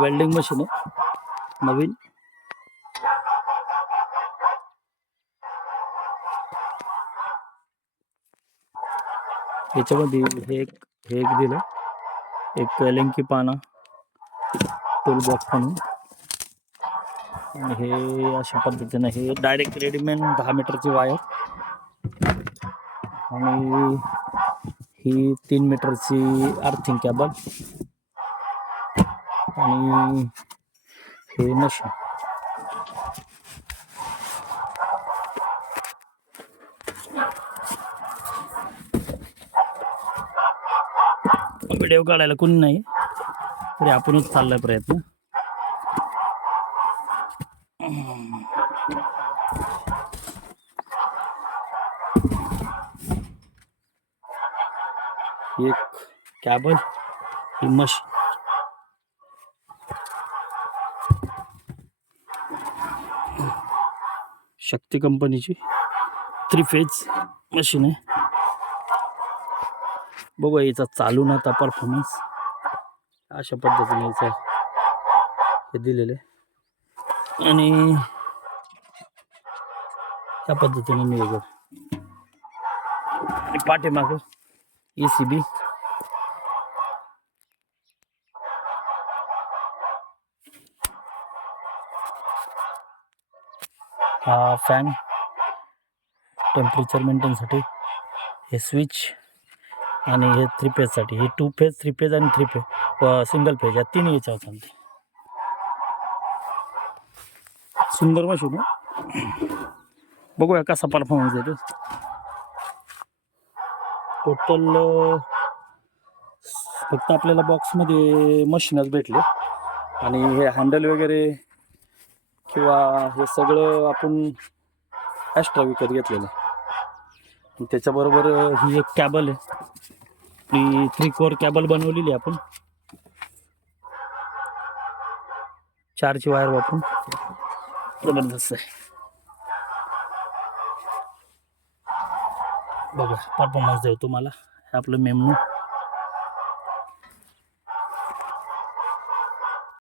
Welding machine आहे नवीन. याच्यामध्ये हे एक दिलं, एक एलेंकी पाना टूल बॉक्स म्हणून. आणि हे अशा पद्धतीनं हे डायरेक्ट रेडीमेड 10 मीटरची वायर, आणि ही 3 मीटरची अर्थिंग कॅबल, आणि हे मशीन. व्हिडिओ काढायला कोणी नाही तरी आपणच चाललाय प्रयत्न. एक कॅबल, ही मशीन. शक्ती कंपनीची 3 फेज मशीन आहे. बघू याचा चालू ना परफॉर्मन्स अशा पद्धतीने याचा हे दिलेलं आहे. आणि त्या पद्धतीने नियोजन. आणि पाठीमागं ECB, हा फॅन टेम्परेचर मेंटेनसाठी, हे स्विच, आणि हे 3 फेजसाठी. हे 2 फेज, 3 फेज आणि 3 फेज सिंगल फेज, या 3 याच्यावर चालते. सुंदर मशीन आहे. बघूया कसा परफॉर्मन्स येतो. टोटल फक्त आपल्याला बॉक्समध्ये मशीनच भेटले, आणि हे हँडल वगैरे किंवा हे सगळं आपण एक्स्ट्रा विकत घेतलेलं आहे. त्याच्याबरोबर ही एक कॅबल आहे, ती 3 कोर कॅबल बनवलेली आपण 4ची वायर वापरून. जबरदस्त आहे. बघा परफॉर्मन्स देऊ तुम्हाला. हे आपलं मेमनू.